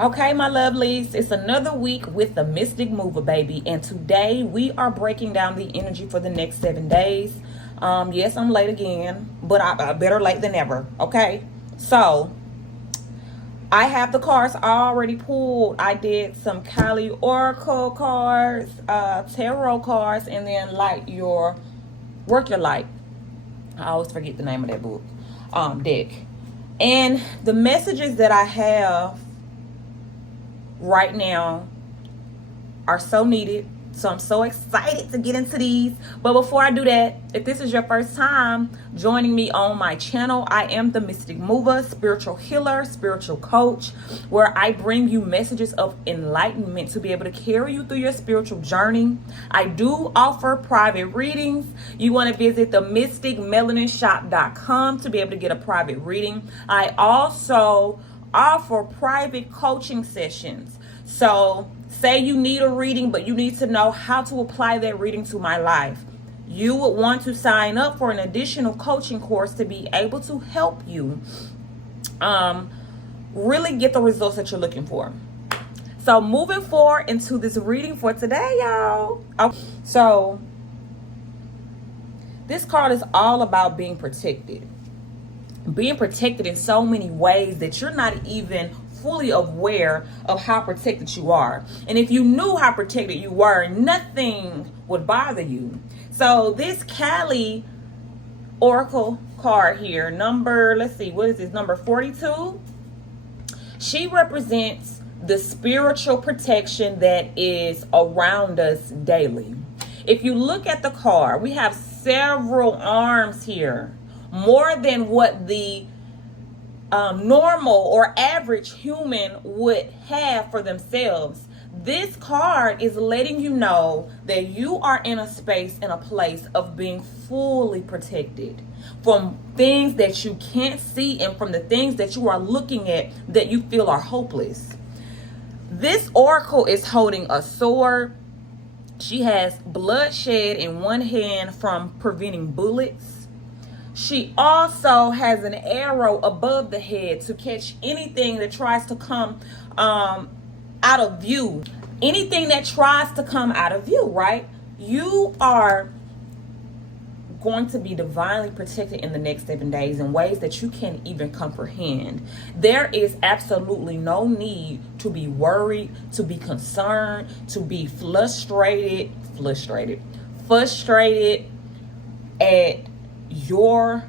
Okay, my lovelies, it's another week with the Mystic Mover, baby. And today we are breaking down the energy for the next 7 days. Yes, I'm late again, but I better late than never. Okay, so I have the cards already pulled. I did some Kali Oracle cards, tarot cards, and then Work Your Light. I always forget the name of that book, deck. And the messages that I have right now are so needed. So I'm so excited to get into these. But before I do that, if this is your first time joining me on my channel, I am the Mystic Mover, spiritual healer, spiritual coach, where I bring you messages of enlightenment to be able to carry you through your spiritual journey. I do offer private readings. You want to visit the mysticmelaninshop.com to be able to get a private reading. I also offer private coaching sessions. So say you need a reading, but you need to know how to apply that reading to my life. You would want to sign up for an additional coaching course to be able to help you really get the results that you're looking for. So moving forward into this reading for today, y'all. Okay. So this card is all about being protected. Being protected in so many ways that you're not even fully aware of how protected you are. And if you knew how protected you were, nothing would bother you. So this Kali Oracle card here, let's see, what is this, number 42? She represents the spiritual protection that is around us daily. If you look at the card, we have several arms here, more than what the normal or average human would have for themselves. This card is letting you know that you are in a space, in a place of being fully protected from things that you can't see and from the things that you are looking at that you feel are hopeless. This oracle is holding a sword. She has bloodshed in one hand from preventing bullets. She also has an arrow above the head to catch anything that tries to come out of view. Anything that tries to come out of view, right? You are going to be divinely protected in the next 7 days in ways that you can't even comprehend. There is absolutely no need to be worried, to be concerned, to be frustrated at your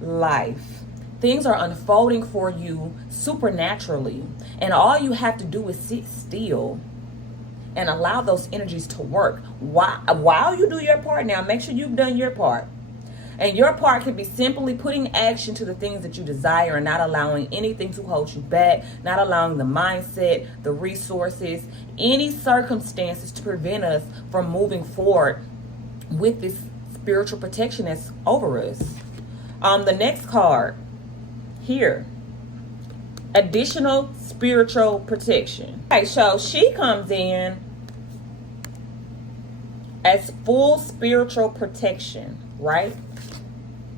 life. Things are unfolding for you supernaturally, and all you have to do is sit still and allow those energies to work while you do your part. Now make sure you've done your part, and your part can be simply putting action to the things that you desire and not allowing anything to hold you back, not allowing the mindset, the resources, any circumstances to prevent us from moving forward with this spiritual protection that's over us. The next card here, additional spiritual protection. Okay, so she comes in as full spiritual protection, right?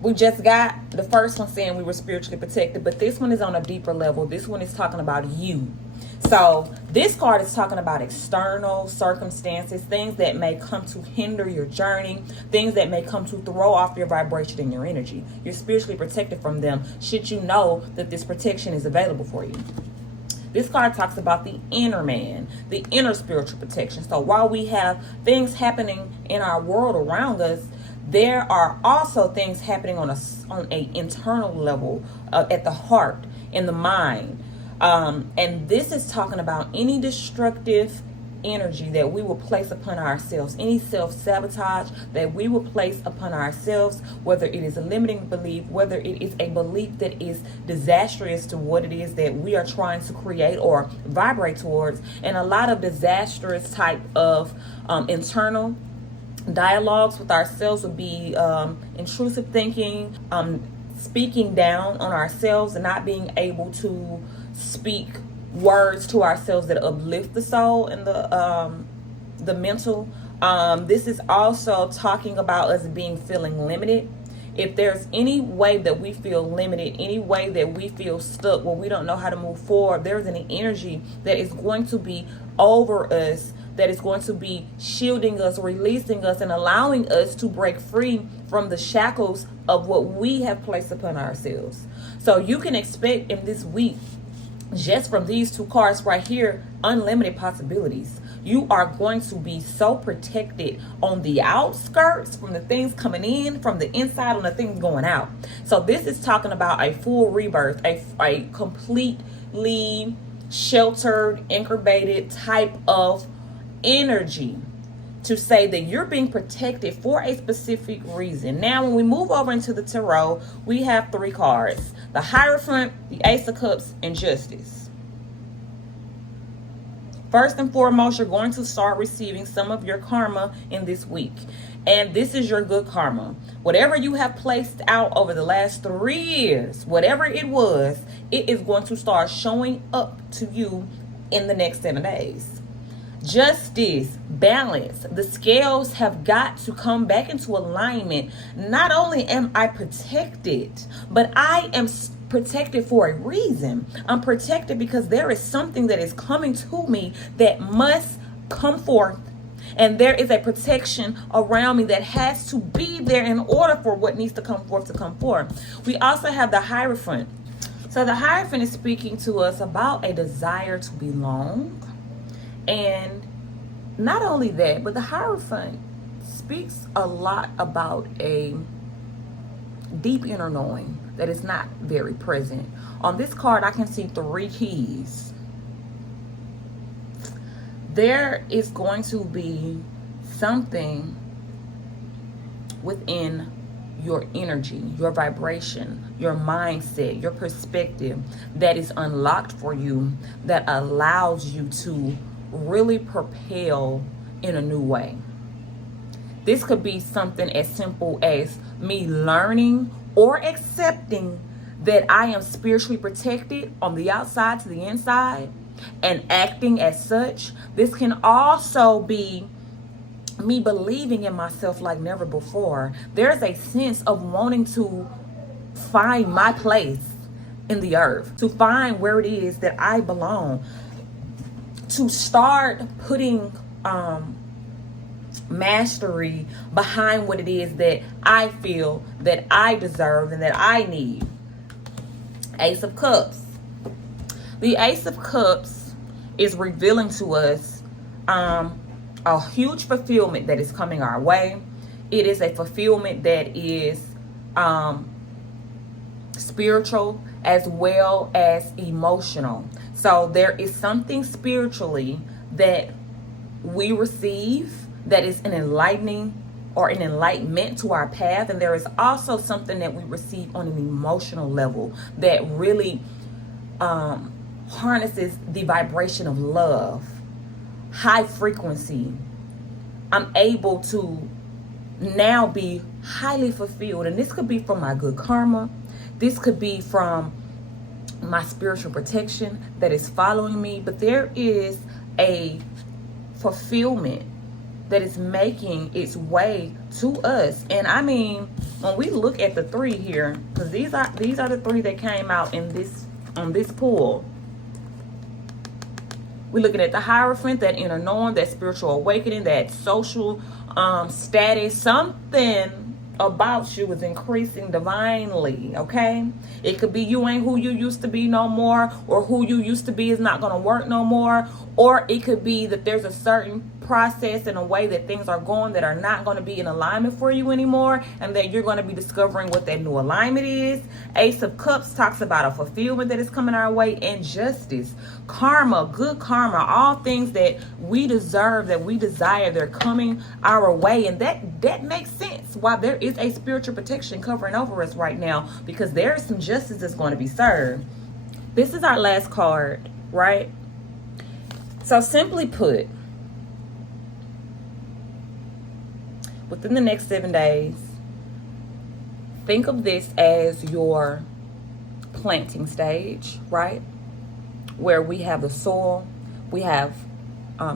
We just got the first one saying we were spiritually protected, but this one is on a deeper level. This one is talking about you. So this card is talking about external circumstances, things that may come to hinder your journey, things that may come to throw off your vibration and your energy. You're spiritually protected from them should you know that this protection is available for you. This card talks about the inner man, the inner spiritual protection. So while we have things happening in our world around us, there are also things happening on a internal level, at the heart, in the mind. And this is talking about any destructive energy that we will place upon ourselves, any self-sabotage that we will place upon ourselves, whether it is a limiting belief, whether it is a belief that is disastrous to what it is that we are trying to create or vibrate towards. And a lot of disastrous type of internal dialogues with ourselves would be intrusive thinking, speaking down on ourselves and not being able to speak words to ourselves that uplift the soul and the mental. This is also talking about us feeling limited. If there's any way that we feel limited, any way that we feel stuck, where we don't know how to move forward, there's an energy that is going to be over us, that is going to be shielding us, releasing us, and allowing us to break free from the shackles of what we have placed upon ourselves. So you can expect in this week, just from these two cards right here, unlimited possibilities. You are going to be so protected on the outskirts from the things coming in, from the inside on the things going out. So this is talking about a full rebirth, a completely sheltered, incubated type of energy, to say that you're being protected for a specific reason. Now, when we move over into the tarot, we have three cards: the Hierophant, the Ace of Cups, and Justice. First and foremost, you're going to start receiving some of your karma in this week. And this is your good karma. Whatever you have placed out over the last 3 years, whatever it was, it is going to start showing up to you in the next 7 days. Justice, balance. The scales have got to come back into alignment. Not only am I protected, but I am protected for a reason. I'm protected because there is something that is coming to me that must come forth. And there is a protection around me that has to be there in order for what needs to come forth to come forth. We also have the Hierophant. So the Hierophant is speaking to us about a desire to belong. And not only that, but the Hierophant speaks a lot about a deep inner knowing that is not very present. On this card, I can see 3 keys. There is going to be something within your energy, your vibration, your mindset, your perspective that is unlocked for you, that allows you to really propel in a new way. This could be something as simple as me learning or accepting that I am spiritually protected on the outside to the inside and acting as such. This can also be me believing in myself like never before. There's a sense of wanting to find my place in the earth, to find where it is that I belong, to start putting mastery behind what it is that I feel that I deserve and that I need. Ace of Cups. The Ace of Cups is revealing to us a huge fulfillment that is coming our way. It is a fulfillment that is spiritual as well as emotional. So there is something spiritually that we receive that is an enlightening or an enlightenment to our path. And there is also something that we receive on an emotional level that really harnesses the vibration of love, high frequency. I'm able to now be highly fulfilled. And this could be from my good karma. This could be from my spiritual protection that is following me. But there is a fulfillment that is making its way to us. And I mean, when we look at the 3 here, because these are the 3 that came out in this on this pool. We're looking at the Hierophant, that inner knowing, that spiritual awakening, that social status. Something about you is increasing divinely, okay? It could be you ain't who you used to be no more, or who you used to be is not going to work no more, or it could be that there's a certain process and a way that things are going that are not going to be in alignment for you anymore, and that you're going to be discovering what that new alignment is. Ace of Cups talks about a fulfillment that is coming our way, and justice, karma, good karma, all things that we deserve, that we desire, they're coming our way. And that makes sense why there is a spiritual protection covering over us right now, because there is some justice that's going to be served. This is our last card, right? So simply put, within the next 7 days, think of this as your planting stage, right? Where we have the soil, we have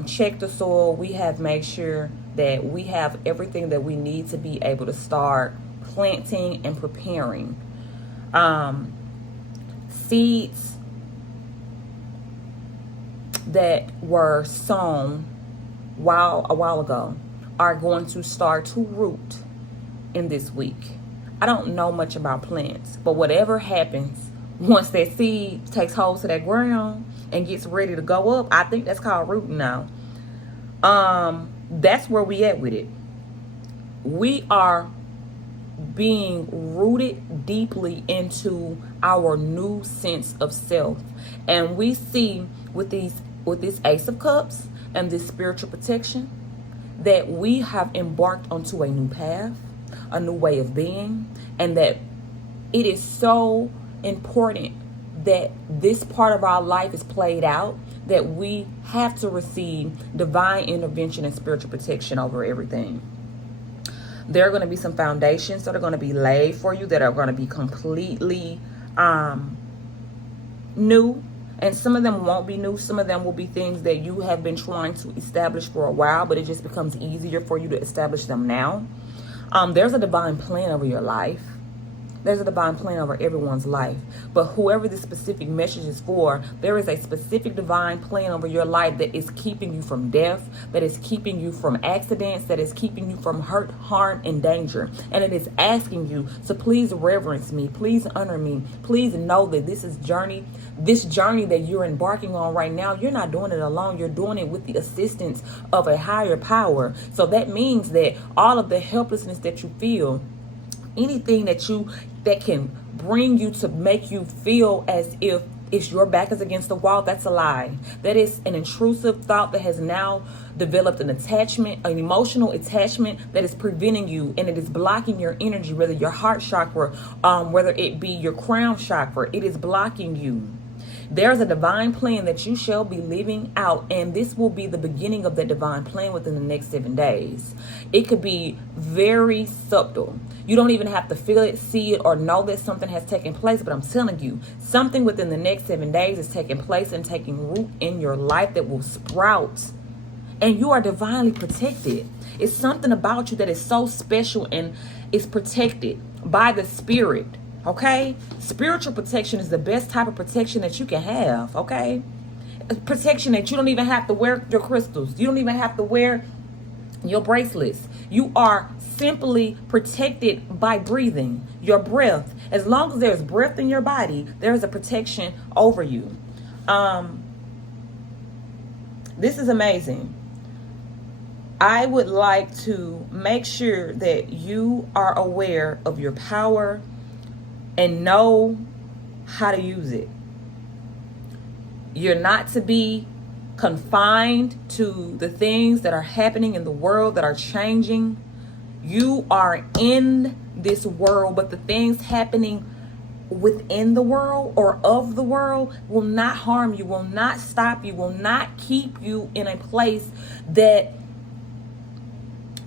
checked the soil, we have made sure that we have everything that we need to be able to start planting and preparing. Seeds that were sown a while ago are going to start to root in this week. I don't know much about plants, but whatever happens once that seed takes hold to that ground and gets ready to go up, I think that's called rooting now. That's where we at with it. We are being rooted deeply into our new sense of self. And we see with this Ace of Cups and this spiritual protection that we have embarked onto a new path, a new way of being, and that it is so important that this part of our life is played out, that we have to receive divine intervention and spiritual protection over everything. There are going to be some foundations that are going to be laid for you that are going to be completely new. And some of them won't be new. Some of them will be things that you have been trying to establish for a while, but it just becomes easier for you to establish them now. There's a divine plan over your life. There's a divine plan over everyone's life. But whoever this specific message is for, there is a specific divine plan over your life that is keeping you from death, that is keeping you from accidents, that is keeping you from hurt, harm, and danger. And it is asking you to please reverence me, please honor me, please know that this journey that you're embarking on right now, you're not doing it alone. You're doing it with the assistance of a higher power. So that means that all of the helplessness that you feel, anything that can bring you to make you feel as if it's your back is against the wall, that's a lie. That is an intrusive thought that has now developed an emotional attachment that is preventing you, and it is blocking your energy, whether your heart chakra, whether it be your crown chakra, it is blocking you. There's a divine plan that you shall be living out, and this will be the beginning of that divine plan within the next 7 days. It could be very subtle. You don't even have to feel it, see it, or know that something has taken place, but I'm telling you, something within the next 7 days is taking place and taking root in your life that will sprout, and you are divinely protected. It's something about you that is so special and is protected by the Spirit. Okay? Spiritual protection is the best type of protection that you can have. Okay? Protection that you don't even have to wear your crystals. You don't even have to wear your bracelets. You are simply protected by breathing, your breath. As long as there's breath in your body, there's a protection over you. This is amazing. I would like to make sure that you are aware of your power and know how to use it. You're not to be confined to the things that are happening in the world that are changing. You are in this world, but the things happening within the world or of the world will not harm you, will not stop you, will not keep you in a place that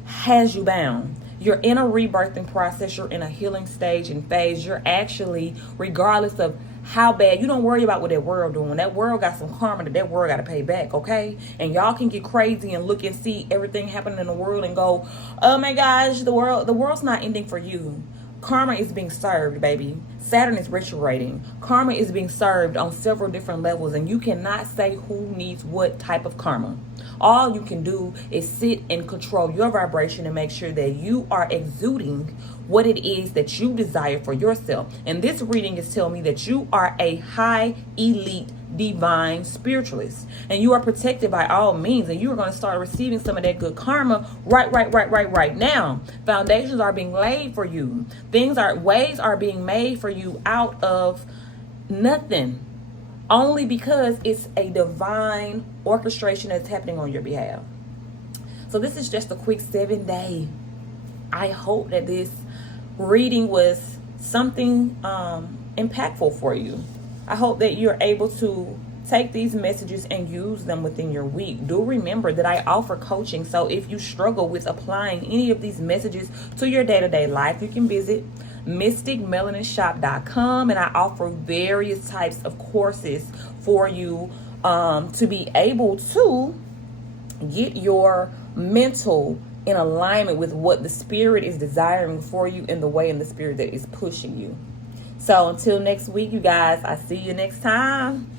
has you bound. You're in a rebirthing process. You're in a healing stage and phase. You're actually, regardless of how bad, you don't worry about what that world doing. That world got some karma that world got to pay back, okay? And y'all can get crazy and look and see everything happening in the world and go, oh my gosh, the world's not ending for you. Karma is being served, baby. Saturn is retrograding. Karma is being served on several different levels, and you cannot say who needs what type of karma. All you can do is sit and control your vibration and make sure that you are exuding what it is that you desire for yourself. And this reading is telling me that you are a high elite divine spiritualist, and you are protected by all means, and you are going to start receiving some of that good karma right now. Foundations are being laid for you. Ways are being made for you out of nothing, only because it's a divine orchestration that's happening on your behalf. So this is just a quick 7-day. I hope that this reading was something impactful for you. I hope that you're able to take these messages and use them within your week. Do remember that I offer coaching. So if you struggle with applying any of these messages to your day-to-day life, you can visit mysticmelaninshop.com, and I offer various types of courses for you to be able to get your mental in alignment with what the Spirit is desiring for you and the way in the Spirit that is pushing you. So until next week, you guys, I see you next time.